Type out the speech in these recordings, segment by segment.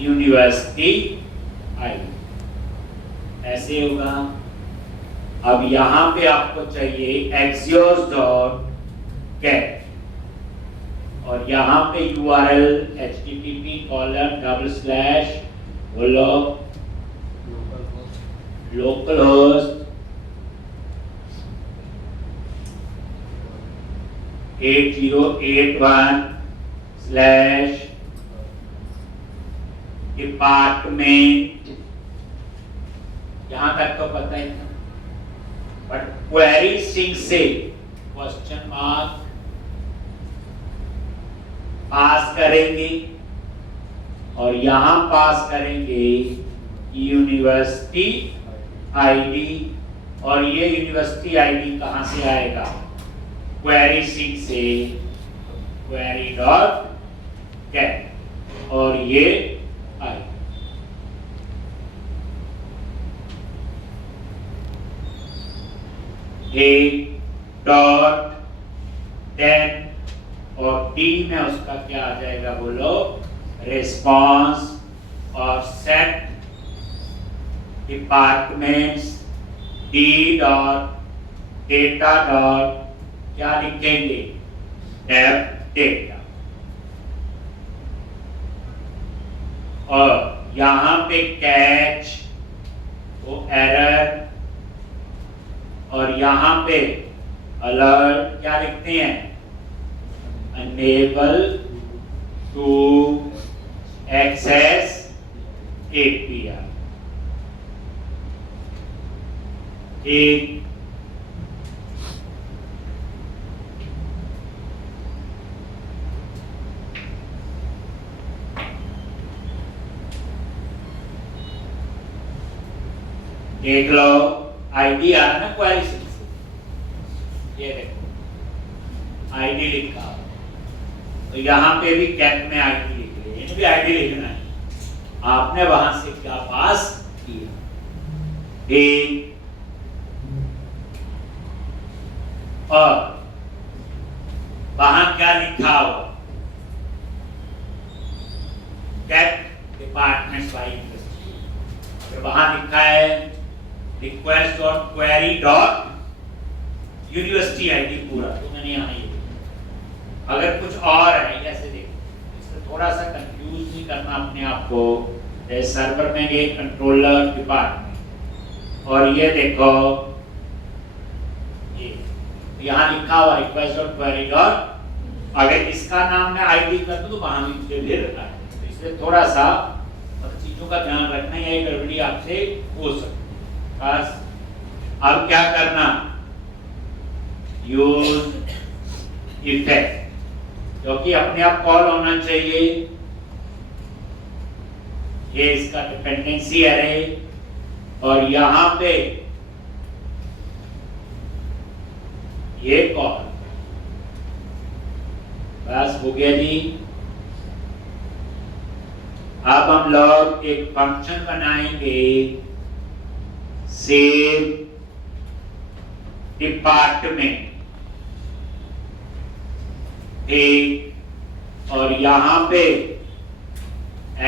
University ID, ऐसे होगा। अब यहां पे आपको चाहिए Axios डॉट गेट और यहां पे URL http:// बोलो लोकल होस्ट 8081/department, यहां तक तो पता ही था, बट क्वेरी सिंक से क्वेश्चन मार्क पास करेंगे और यहां पास करेंगे यूनिवर्सिटी आईडी, और ये यूनिवर्सिटी आईडी कहां से आएगा? क्वेरी सिंक से क्वेरी डॉट गेट, और ये आएगा A.10 और D में उसका क्या आ जाएगा? बोलो रिस्पॉन्स, और set departments D dot data dot क्या लिखेंगे? डेप डेटा, और यहां पे कैच वो एरर, और यहां पे अलर्ट क्या लिखते हैं? Enable to access API। एक देख लो आईडी आ रहा ना क्वेरी से, ये देखो आईडी लिखा, तो यहाँ पे भी गेट में आईडी लिख रहे, इन्हें भी आईडी लिखना है। आपने वहां से क्या पास किया? और वहां क्या लिखा हो? गेट डिपार्टमेंट बाय यूनिवर्सिटी, वहां लिखा है request dot query dot university ID पूरा, तो मैंने यहाँ ये। अगर कुछ और है जैसे देखो, इससे थोड़ा सा कंफ्यूज नहीं करना अपने आप को। सर्वर में ये कंट्रोलर डिपार्टमेंट, और ये देखो ये यहाँ लिखा हुआ रिक्वेस्ट डॉट क्वेरी डॉट, अगर इसका नाम मैं आईडी कर दूं तो वहां भी फिर रखा है, तो इसलिए थोड़ा सा चीजों का ध्यान रखना, यही गड़बड़ी आपसे हो सकती है। बस अब क्या करना? यूज इफेक्ट, क्योंकि अपने आप कॉल होना चाहिए। ये इसका डिपेंडेंसी एरे, और यहां पे ये कॉल, बस हो गया जी। अब हम लोग एक फंक्शन बनाएंगे, सेव डिपार्टमेंट, ठीक, और यहां पे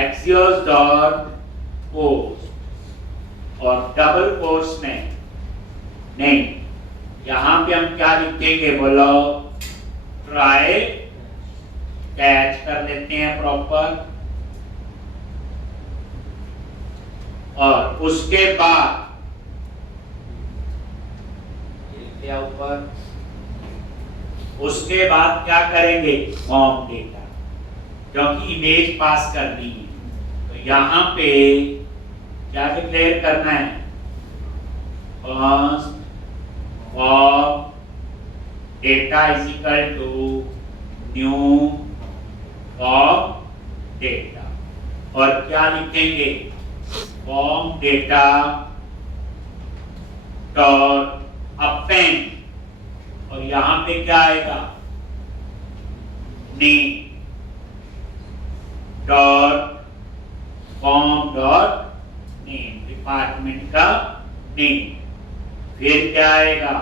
Axios डॉट पोस्ट, और डबल कोट्स में नहीं, यहां पे हम क्या लिखेंगे? बोलो ट्राई कैच कर लेते हैं प्रॉपर, और उसके बाद ऊपर, उसके बाद क्या करेंगे? फॉर्म डेटा, क्योंकि इमेज पास करनी है, तो यहां पे क्या डिक्लेयर करना है? First form data is equal to new form data, और क्या लिखेंगे? फॉर्म डेटा डॉट अपेंड, और यहां पे क्या आएगा? Name dot form dot name, department का नेम। फिर क्या आएगा?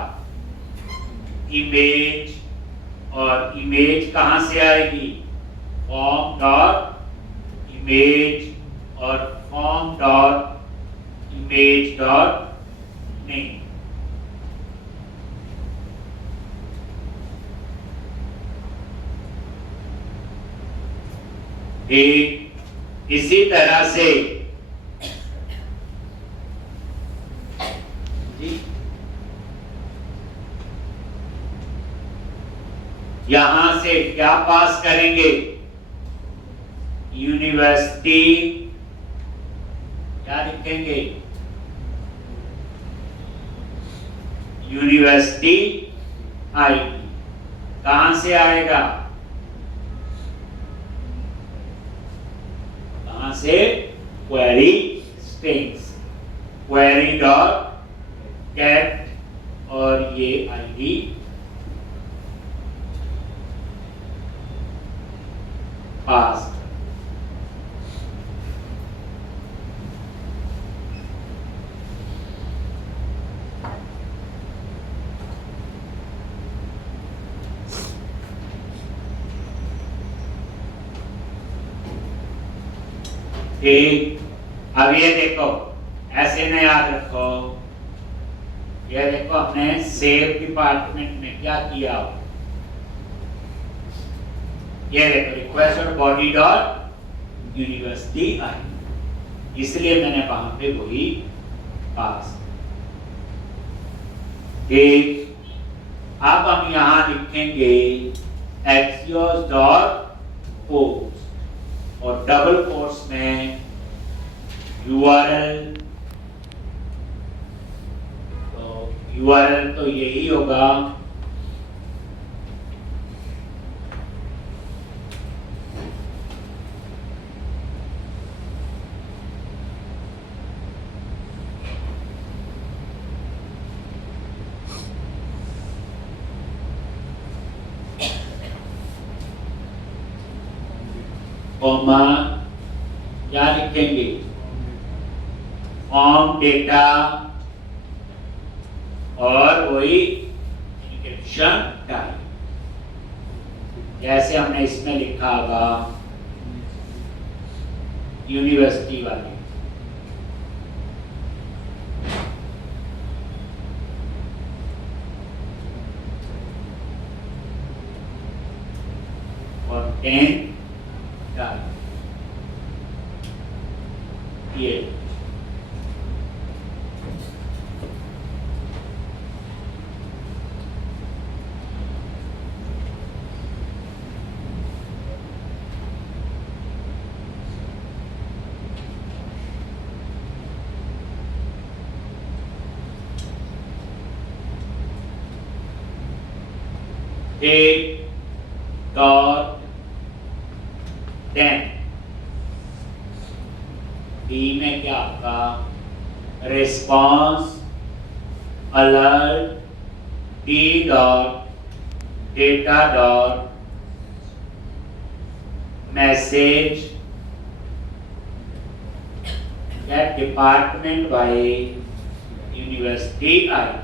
इमेज, और इमेज कहां से आएगी? फॉर्म डॉट इमेज और form dot image dot name। ठीक इसी तरह से यहां से क्या पास करेंगे, यूनिवर्सिटी क्या लिखेंगे, यूनिवर्सिटी आईडी कहां से आएगा, कहां से, query strings, query dot gate और ये आईडी पास। ठीक, अब ये देखो ऐसे न याद रखो, ये देखो हमने सेव डिपार्टमेंट में क्या किया, ये देखो रिक्वेस्ट और बॉडी डॉट यूनिवर्सिटी आई, इसलिए मैंने वहां पे वही पास। ठीक, अब हम यहां लिखेंगे एक्सियोस डॉट पोस्ट और डबल कोट्स में यूआरएल, तो यूआरएल तो यही होगा कॉमा क्या लिखेंगे, फॉर्म डेटा और वही इंक्रिप्शन टाइप, जैसे हमने इसमें लिखा होगा यूनिवर्सिटी वाले। कंटेंट ये एक डॉट देन डी में क्या आपका response alert D dot data dot message get department by university आई।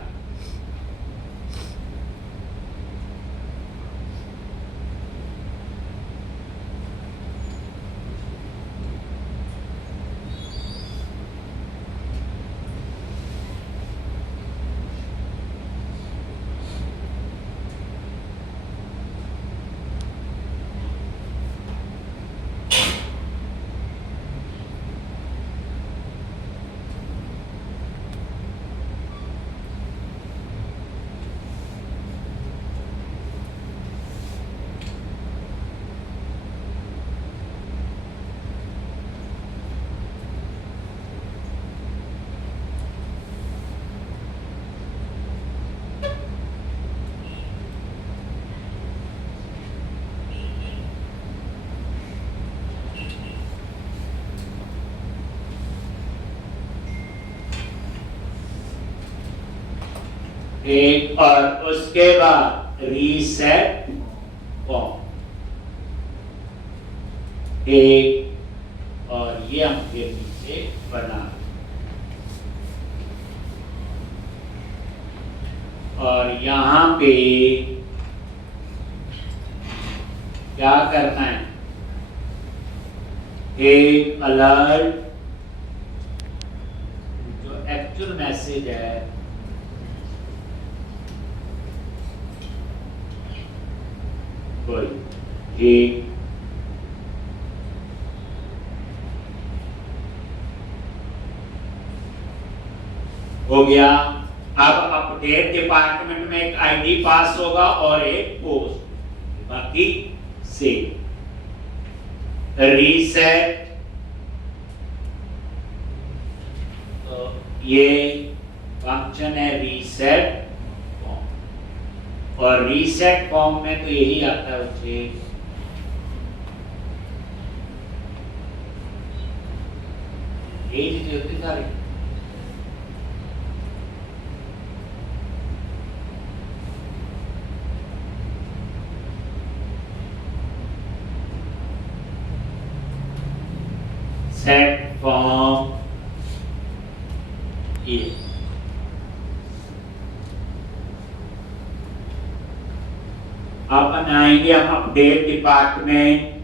एक और उसके बाद रीसेट फॉर्म एक और ये हम फिर नीचे बना और यहां पे क्या करना है, एक अलर्ट एक्चुअल मैसेज है कोई एक हो गया। अब अपडेट डिपार्टमेंट में एक आईडी पास होगा और एक पोस्ट, बाकी सेम। रीसेट, तो ये फंक्शन है रीसेट फॉर्म, और रीसेट फॉर्म में तो यही आता है बच्चे, यही चीजें होती सारी। सेट फॉर्म ये, अपन आएंगे हम अपडेट डिपार्टमेंट।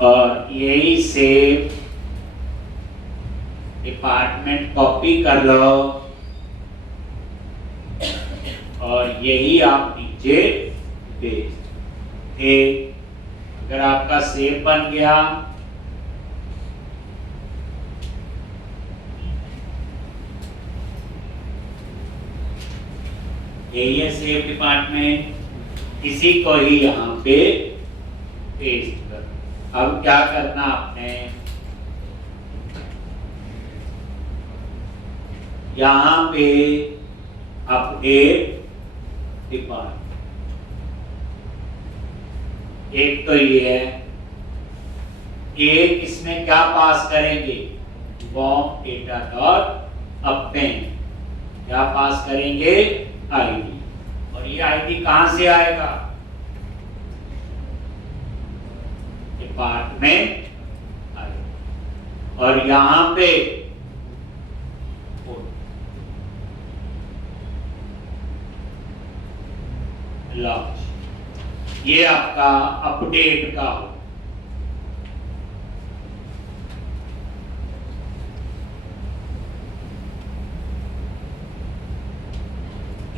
और यही से डिपार्टमेंट कॉपी कर लो और यही आप नीचे पेस्ट। अगर आपका सेव बन गया, यही है सेव डिपार्टमेंट, इसी को ही यहाँ पे पेस्ट कर। अब क्या करना आपने, यहां पे अपडेट डिपार्टमेंट, एक तो ये है, एक इसमें क्या पास करेंगे, फॉर्म डेटा डॉट अपेंड, क्या पास करेंगे, आईडी। और ये आईडी कहां से आएगा, डिपार्टमेंट आईडी, और यहां पे लॉन्च, ये आपका अपडेट का हो।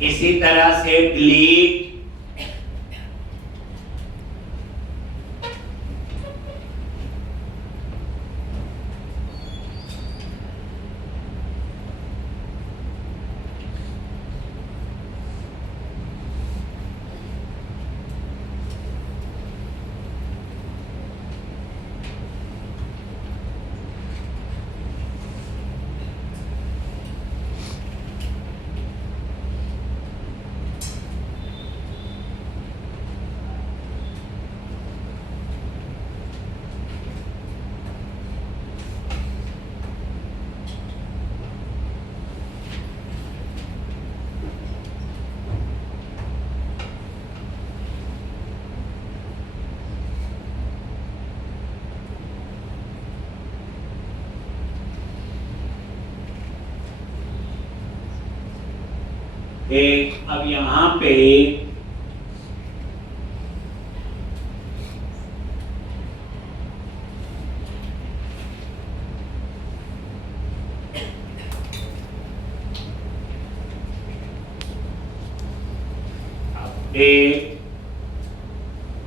इसी तरह से डिलीट, एक अब यहां पे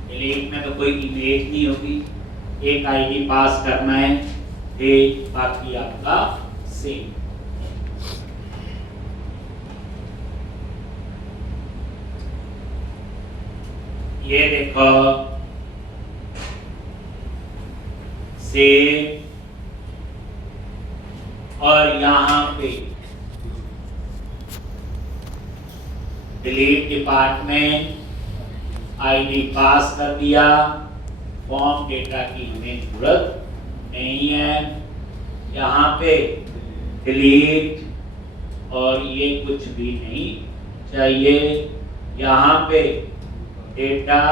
डिलीट में तो कोई इमेज नहीं होगी, एक आईडी पास करना है, बाकी आपका सेम। ये देखो सेव, और यहां पे डिलीट डिपार्टमेंट, आईडी पास कर दिया, फॉर्म डेटा की हमें जरूरत नहीं है, यहाँ पे डिलीट और ये कुछ भी नहीं चाहिए, यहाँ पे डेटा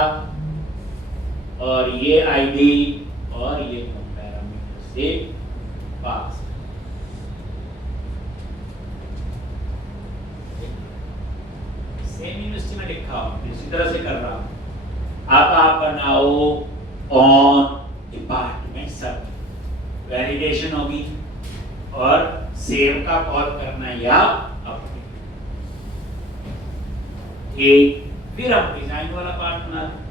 और ये आईडी और ये पैरामीटर से पास। सेम यूनिवर्सिटी में लिखा हूं, इसी तरह से कर रहा हूं। अब आप बनाओ ऑन डिपार्टमेंट सब, वैलिडेशन होगी और सेव का कॉल करना या अपडेट। ठीक, फिर हम डिजाइन वाला पार्ट बना दें।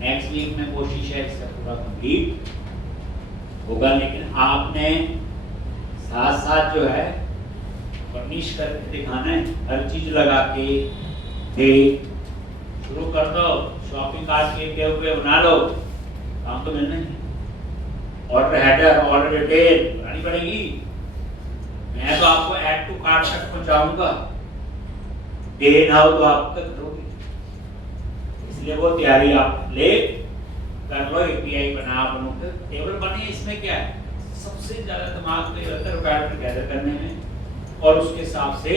नेक्स्ट वीक में कोशिश है इसका पूरा कंप्लीट होगा, लेकिन आपने साथ साथ जो है फर्निश करके दिखाना है, हर चीज लगा के शुरू कर दो। शॉपिंग कार्ट के ऊपर बना लो, काम तो मिलना ही। ऑर्डर हेडर, ऑर्डर डिटेल बनानी पड़ेगी। मैं तो आपको ऐड टू कार्ट तक पहुंचाऊंगा, डे नाउ तो आप तक करोगे, इसलिए वो तैयारी आप ले कर लो। एपीआई बना बनोगे, टेबल बने, इसमें क्या है सबसे ज्यादा दिमाग पे रहता है रिक्वायरमेंट गैदर करने में और उसके हिसाब से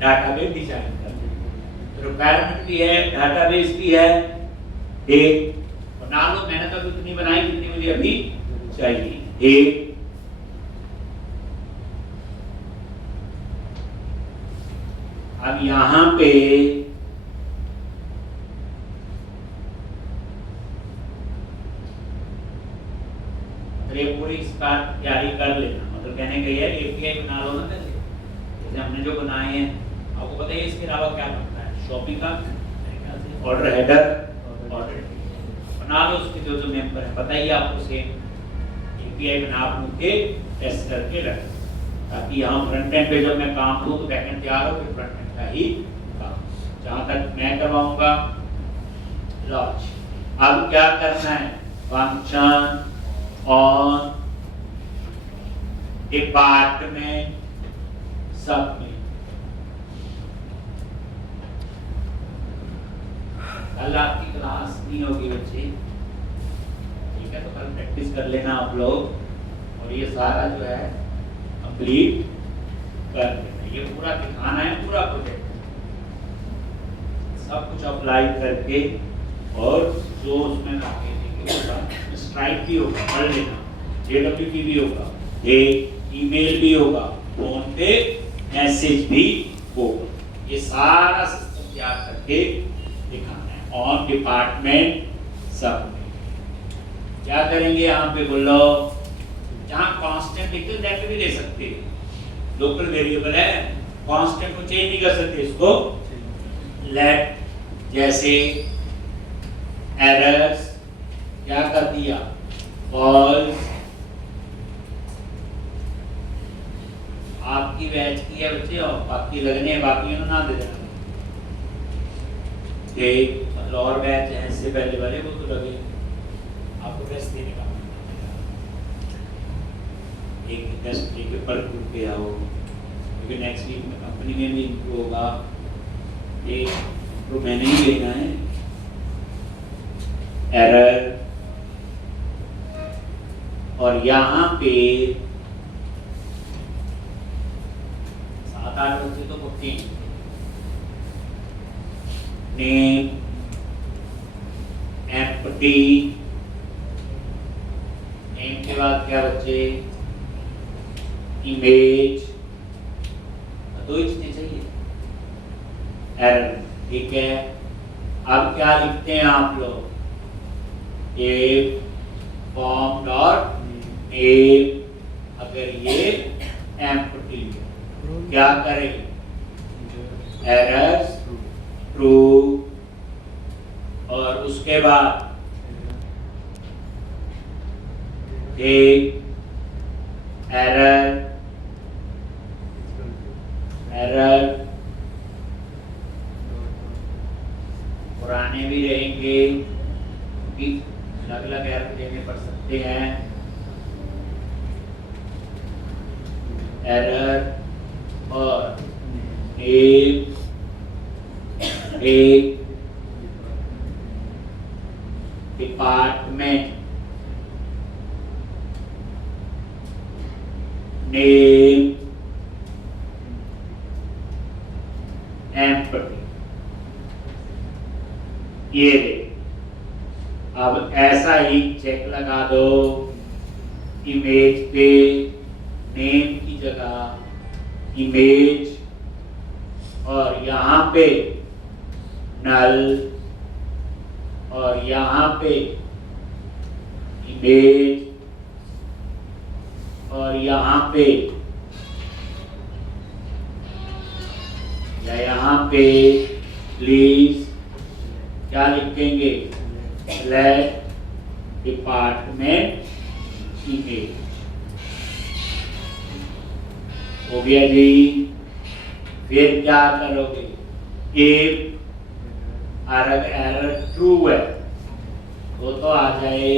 डाटाबेस डिजाइन करने में। रिक्वायरमेंट भी है, डाटाबेस भी है, एक बना लो। मैंने तो इतनी बनाई जितनी मुझे अभी चाहिए। एक अब यहां पे ये पूरी इस बार तैयारी कर लेना, मतलब कहने का ये एपीआई बना लो ना, जैसे हमने जो बनाए हैं आपको पता है। इसके अलावा क्या बनता है, शॉपिंग का ऑर्डर हेडर, ऑर्डर बना लो, उसके जो जो मेंबर है बताइए आपको, सेम एपीआई बना के टेस्ट करके रख, ताकि यहाँ फ्रंट एंड पे जब मैं काम करूँ तो बैक एंड तैयार हो, फिर फ्रंट एंड का ही काम जहाँ तक मैं करवाऊंगा लॉन्च। अब क्या करना है, फंक्शन ऑन डिपार्टमेंट सब में। कल आपकी क्लास नहीं होगी बच्चे, ठीक है, तो कल प्रैक्टिस कर लेना आप लोग और ये सारा जो है कंप्लीट कर लेना। ये पूरा दिखाना है, पूरा प्रोजेक्ट सब कुछ अप्लाई करके, और जो उसमें स्ट्राइक भी होगा, पढ़ लेना, JWP भी होगा, ईमेल भी होगा, फोन पे मैसेज भी होगा। ये सारा सिस्टम तैयार करके दिखाना है ऑन डिपार्टमेंट सब में। क्या करेंगे यहाँ पे बोलो, जहाँ कांस्टेंट लिखते हो डायरेक्ट भी ले सकते हैं, लोकल वेरिएबल है, कांस्टेंट को चेंज नहीं कर सकते, इसको लेट, जैसे एरर्स क्या कर दिया, फॉल्स, आपकी बैच की है बच्चे और बाकी लगने हैं, बाकी ना दे देना। ठीक, और बैच है इससे पहले वाले वो तो लगे, आपको टेस्ट देने का एक टेस्ट लेके पर ग्रुप पे आओ, क्योंकि नेक्स्ट वीक में कंपनी में भी इम्प्रूव होगा। एक तो मैंने ही लेना है, एरर, और यहाँ पे 7-8 बच्चे तो पक्के, नेम, एम्प्टी, नेम के बाद क्या बच्चे, इमेज, दो ही चीजें चाहिए, एरर, ठीक है। अब क्या लिखते हैं आप लोग, फॉर्म डॉट नेम, अगर ये एम्प्टी क्या करें, एरर्स ट्रू, और उसके बाद एक एरर, पुराने भी रहेंगे क्योंकि अलग अलग एरर देने पड़ सकते हैं, एरर और एक डिपार्टमेंट नेम एम्प्टी। ये दे। अब ऐसा ही चेक लगा दो इमेज पे, नेम की जगह इमेज, और यहाँ पे नल, और यहाँ पे इमेज, और यहाँ पे या यहाँ पे प्लीज क्या लिखेंगे, लेट डिपार्टमेंट इमेज। हो गया जी। फिर क्या करोगे, इफ एरर ट्रू है तो आ जाए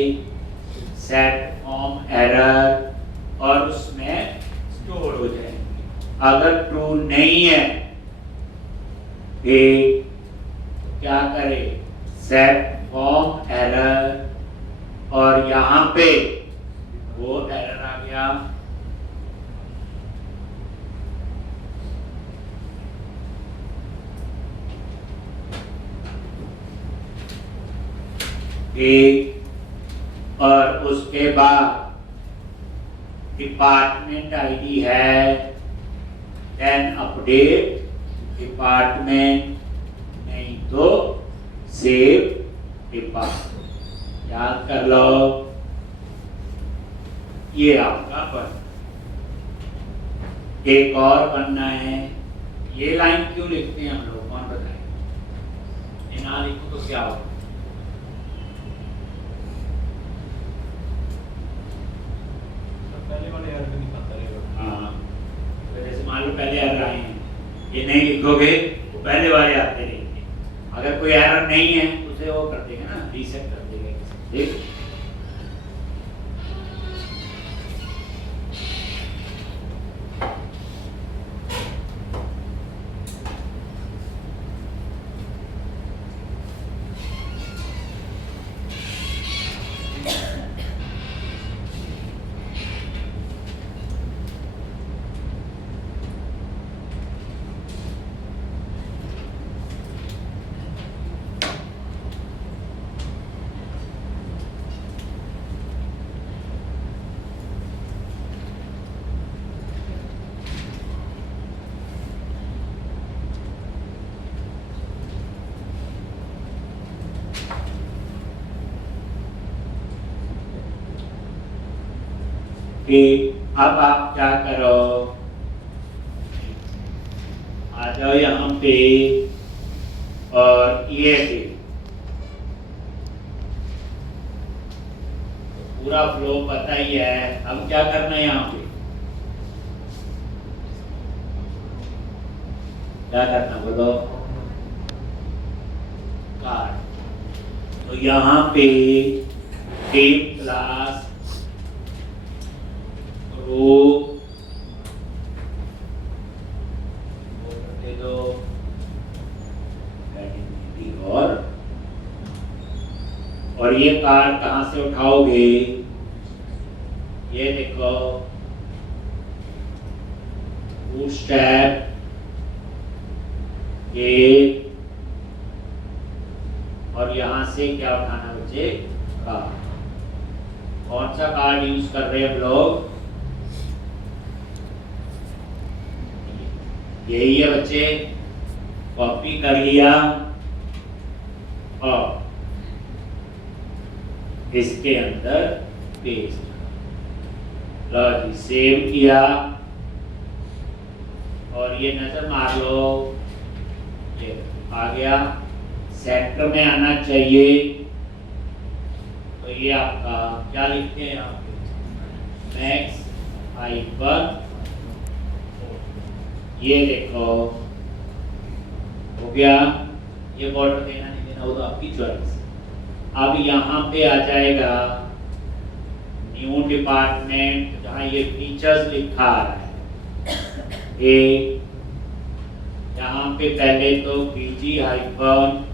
सेट फ्रॉम एरर, और उसमें स्टोर हो जाएंगे। अगर ट्रू नहीं है फिर क्या करें, सेट फ्रॉम एरर, और यहाँ पे वो एरर आ गया, और उसके बाद डिपार्टमेंट आईडी है, देन अपडेट डिपार्टमेंट, नहीं तो सेव डिपार्टमेंट। याद कर लो, ये आपका बन। एक और बनना है। ये लाइन क्यों लिखते हैं हम लोग, कौन बताए? ये ना लिखो तो क्या होगा? हाँ, तो जैसे मान लो पहले एरर आए हैं, ये नहीं लिखोगे तो पहले वाले आते रहेंगे। अगर कोई एरर नहीं है तो उसे वो कर देंगे ना, रीसेट कर देंगे। ठीक, कि अब आप क्या करो, आ जाओ यहाँ पे, और ये पूरा फ्लो पता ही है। अब क्या करना है यहाँ पे, क्या करना बोलो, कार्ड। तो यहाँ पे टेम क्लास रो दे दो, और ये कार्ड कहाँ से उठाओगे, ये देखो बूटस्ट्रैप ये, और यहाँ से क्या उठाना बच्चे, कार्ड। कौन सा कार्ड यूज कर रहे हैं हम लोग, यही है बच्चे। कॉपी कर लिया और इसके अंदर पेस्ट, लो जी सेव किया, और ये नजर मार लो, ये आ गया। सेंटर में आना चाहिए, तो ये आपका क्या लिखते हैं यहाँ पे, मैक्स हाइपर, ये देखो हो गया। ये बॉर्डर देना नहीं देना वो तो आपकी चॉइस। अब यहाँ पे आ जाएगा न्यू डिपार्टमेंट, जहाँ ये फीचर्स लिखा है, यहाँ पे पहले तो BG hyphen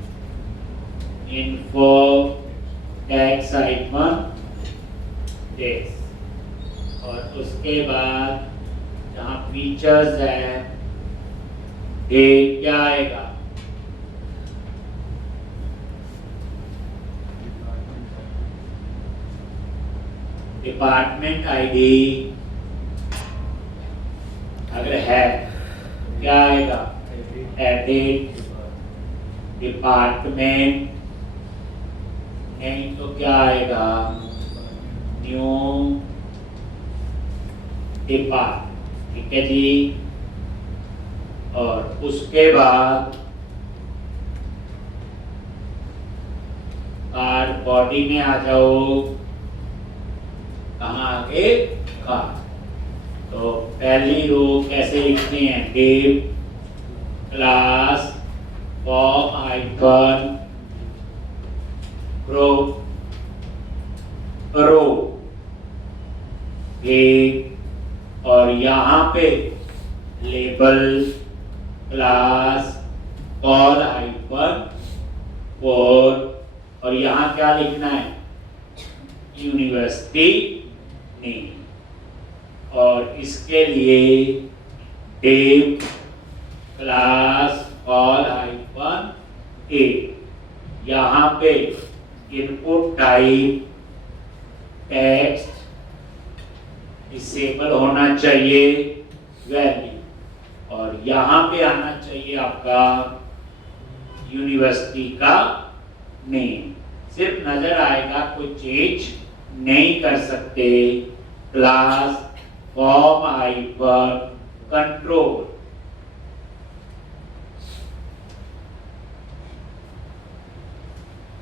info tax hyphen text, और उसके बाद जहाँ फीचर्स है ये क्या आएगा, डिपार्टमेंट आईडी अगर है क्या आएगा, एडिट डिपार्टमेंट, नहीं तो क्या आएगा, न्यू डिपार्ट। ठीक है जी। और उसके बाद कार्ड बॉडी में आ जाओ, कहाँ आगे का, तो पहली रो कैसे लिखते हैं, डिव क्लास फॉर्म हाइफन रो एक, और यहाँ पे लेबल क्लास कॉल हाइफन 4, और यहाँ क्या लिखना है, यूनिवर्सिटी नेम, और इसके लिए डिव क्लास कॉल हाइफन 8, यहाँ पे इनपुट टाइप टेक्स्ट डिसेबल होना चाहिए वैल्यू, और यहाँ पे आना चाहिए आपका यूनिवर्सिटी का नेम, सिर्फ नजर आएगा, कोई चेंज नहीं कर सकते। क्लास फॉर्म हाइफन कंट्रोल,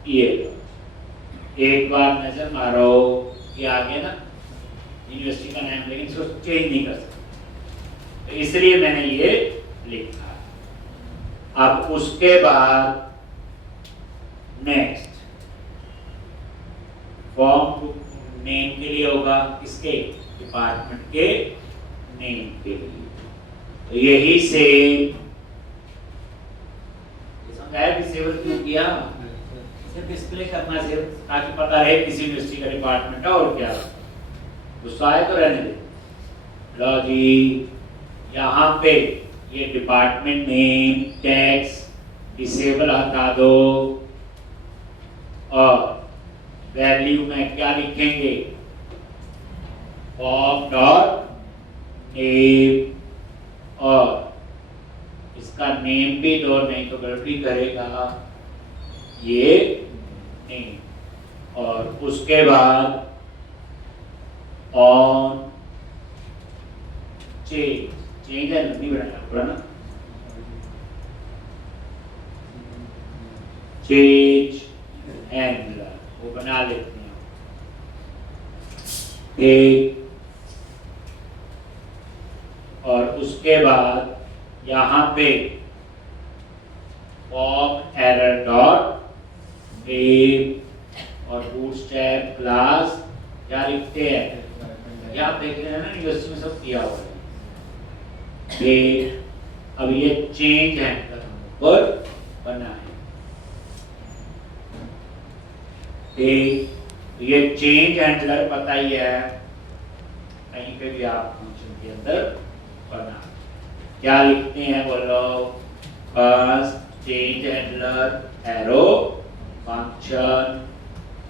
ये एक बार नजर मारो, ये आ गया ना यूनिवर्सिटी का नाम, लेकिन इसको चेंज नहीं कर सकते, तो इसलिए मैंने ये लिखा। अब उसके बाद नेक्स्ट फॉर्म नेम के लिए होगा, किसके, डिपार्टमेंट के नेम के लिए, तो यही से डिसेबल क्यों किया, सिर्फ डिस्प्ले करना, सिर्फ ताकि पता रहे किसी यूनिवर्सिटी का डिपार्टमेंट है, और क्या गुस्सा आए तो रहने दे। लो जी, यहाँ पे ये डिपार्टमेंट नेम टैक्स डिसेबल हटा दो, और वैल्यू में क्या लिखेंगे, फॉर्म डॉट नेम, और इसका नेम भी दो, नहीं तो गड़बड़ी करेगा ये नेम, और उसके बाद ऑन चेंज है, नहीं बनाना पड़ा ना, चेंज हैंडलर वो बना लेते हैं, एक, और उसके बाद यहाँ पे फॉर्म एरर डॉट वेब, और बूटस्ट्रैप क्लास क्या लिखते हैं, ये आप देख रहे हैं ना यूनिवर्सिटी में सब किया हुआ है। ये अब ये चेंज हैंडलर पर बना है, ये चेंज हैंडलर पता ही है, कहीं पे भी आप फंक्शन के अंदर बना, क्या लिखते हैं बोलो, बस चेंज हैंडलर एरो फंक्शन,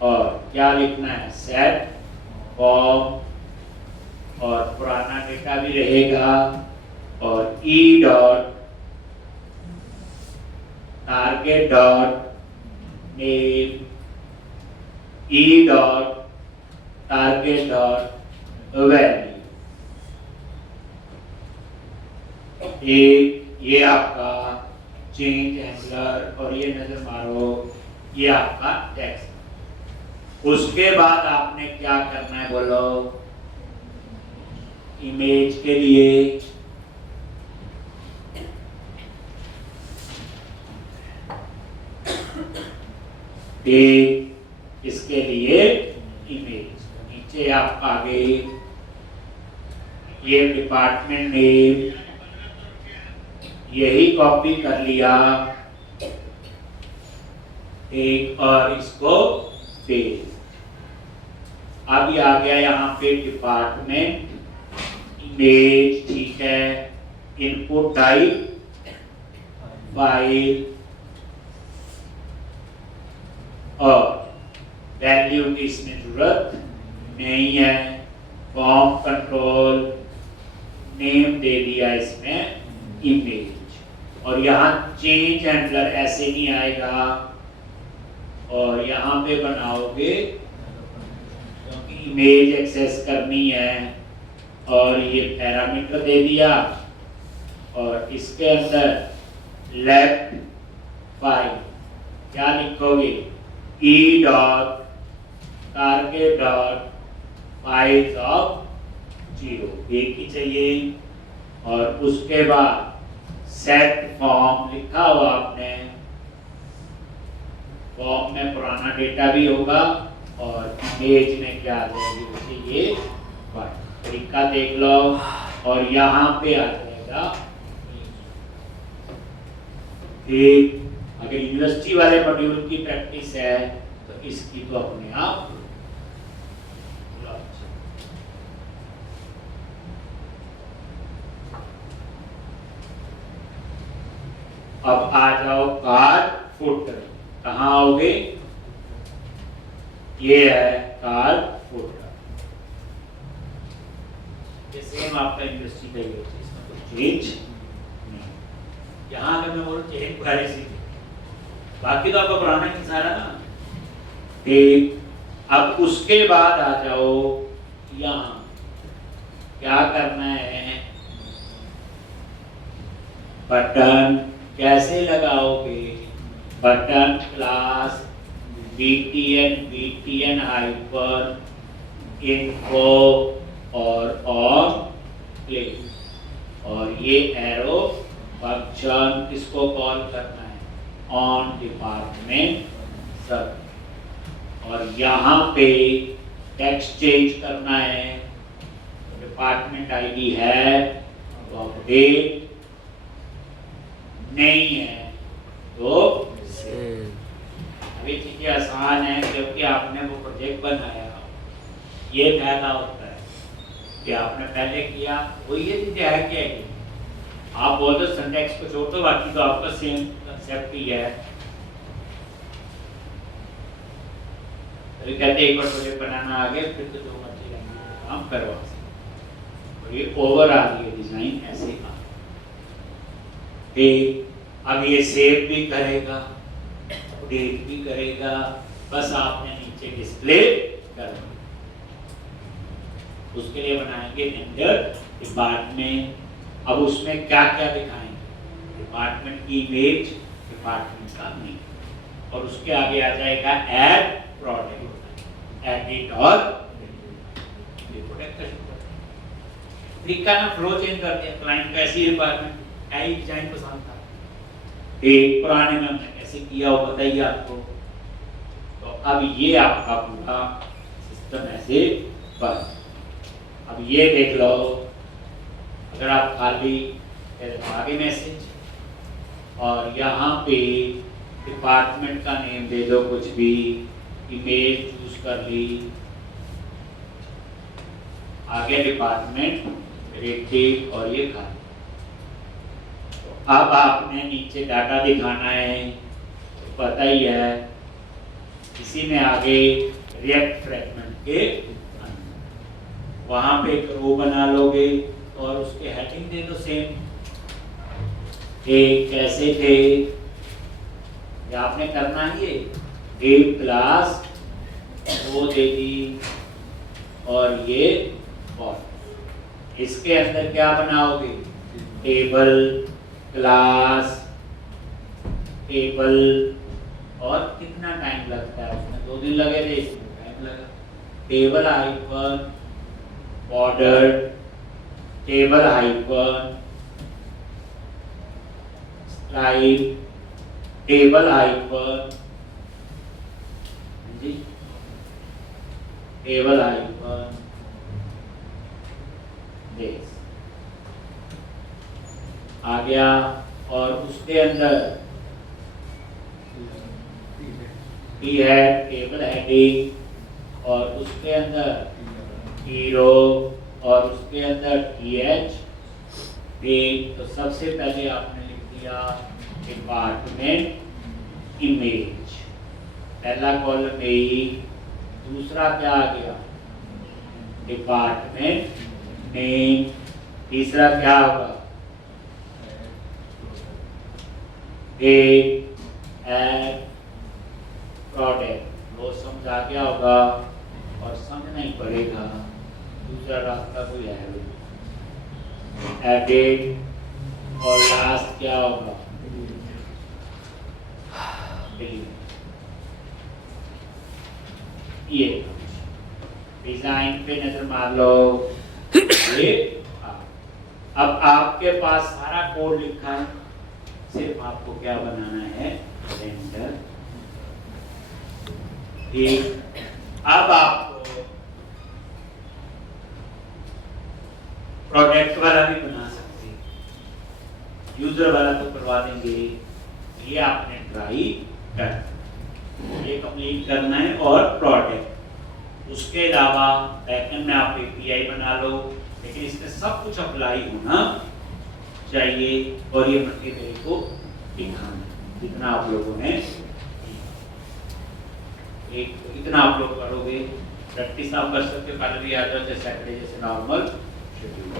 और क्या लिखना है, सेट फॉर्म, और पुराना डेटा भी रहेगा, और E dot target dot name, E dot target dot value, ये आपका चेंज हैंडलर, और ये नजर मारो ये आपका टेक्स्ट। उसके बाद आपने क्या करना है बोलो, इमेज के लिए इसके लिए इमेज, नीचे आप आगे ये डिपार्टमेंट नेम यही कॉपी कर लिया एक, और इसको पेज। अब ये आ गया यहाँ पे डिपार्टमेंट, इमेज, ठीक है, इनपुट टाइप फाइल और वैल्यू की इसमें जरूरत नहीं है। फॉर्म कंट्रोल नेम दे दिया इसमें इमेज, और यहाँ चेंज हैंडलर ऐसे नहीं आएगा, और यहाँ पे बनाओगे क्योंकि इमेज एक्सेस करनी है, और ये पैरामीटर दे दिया, और इसके अंदर लेफ्ट फाइल क्या लिखोगे, E dot target dot files of 0, एक ही चाहिए। और उसके बाद सेट फॉर्म लिखा हुआ आपने, फॉर्म में पुराना डेटा भी होगा और इमेज में क्या आ जाएगी उसे ये तरीका देख लो, और यहाँ पे आ जाएगा एक। अगर यूनिवर्सिटी वाले मॉड्यूल की प्रैक्टिस है तो इसकी तो अपने आप। अब आ जाओ कार्ड फुटर, कहाँ आओगे, ये है कार्ड फुटर, ये सेम आपका यूनिवर्सिटी का ही होता है, इसमें कुछ चेंज नहीं। यहाँ अगर मैं बोलूँ चेंज पहले से, बाकी तो आपका पुराना ही सारा ना। ठीक, अब उसके बाद आ जाओ यहाँ, क्या करना है, बटन कैसे लगाओगे, button class btn hyper info और क्लिक, और ये एरो फंक्शन किसको कॉल करना है, ऑन डिपार्टमेंट सब, और यहाँ पे टेक्स्ट चेंज करना है, डिपार्टमेंट आईडी है तो अपडेट नहीं है तो अभी चीजें आसान है क्योंकि आपने वो प्रोजेक्ट बनाया, ये फायदा होता है कि आपने पहले किया, वो ये चीजें है क्या है, आप बोल दो सिंटैक्स को छोड़ दो, बाकी तो आपका सेम कंसेप्ट ही है। अभी कहते एक बार प्रोजेक्ट बनाना आ गया फिर तो जो मर्जी काम करवा सकते, और ये ओवरऑल ये डिजाइन ऐसे का। अब ये सेव भी करेगा, अपडेट भी करेगा, बस आपने नीचे डिस्प्ले कर दिया। उसके लिए बनाएंगे रेंडर डिपार्टमेंट। अब उसमें क्या क्या दिखाएंगे, डिपार्टमेंट की इमेज, डिपार्टमेंट का नेम, और उसके आगे आ जाएगा ऐड प्रोडक्ट, एडिट और प्रोडक्ट का तरीका ना, फ्लो चेंज कर दिया। क्लाइंट का ऐसी रिक्वायरमेंट है, डिजाइन पसंद था, एक पुराने में हमने कैसे किया वो बताइए आपको, तो अब ये आपका पूरा सिस्टम ऐसे बन। अब ये देख लो, अगर आप खाली आगे मैसेज, और यहाँ पे डिपार्टमेंट का नेम दे दो कुछ भी, इमेज चूज कर ली, आगे डिपार्टमेंट रेटिंग, और ये खाली। अब आपने नीचे डाटा दिखाना है तो पता ही है, इसी में आगे रिएक्ट फ्रेगमेंट के वहां पे एक रो बना लोगे और उसके हेडिंग दे दो सेम, एक कैसे थे ये आपने करना ही है, डेट क्लास वो दे दी, और ये और इसके अंदर क्या बनाओगे, टेबल क्लास टेबल, और कितना टाइम लगता है उसमें, 2 दिन लगे थे, इसमें टाइम लगा। Table hyphen border, table hyphen style, table hyphen G, table hyphen days आ गया, और उसके अंदर टी है टेबल हेडिंग और उसके अंदर हीरो और उसके अंदर टीएच डी। तो सबसे पहले आपने लिख दिया डिपार्टमेंट इमेज, पहला कॉलम यही। दूसरा क्या आ गया डिपार्टमेंट नेम। तीसरा क्या होगा डेट एड प्रोडक्ट। वो समझा क्या होगा और समझना ही पड़ेगा, दूसरा रास्ता कोई है नहीं। एडिट और लास्ट क्या होगा ये डिजाइन पे नजर मार लो। ये अब आपके पास सारा कोड लिखा है, सिर्फ आपको क्या बनाना है रेंडर। ठीक, अब आपको प्रोजेक्ट वाला भी बना सकते हैं, यूजर वाला तो करवा देंगे। ये आपने ट्राई कर, ये कंप्लीट करना है। और प्रोडक्ट उसके अलावा बैकएंड में आप एपीआई बना लो, लेकिन इसमें सब कुछ अप्लाई होना चाहिए। और ये मटेरियल को दिखाना जितना आप लोगों ने एक इतना आप लोग करोगे, प्रैक्टिस आप कर सकते हो। कल भी आ जाओ, जैसे सैटरडे जैसे नॉर्मल शेड्यूल।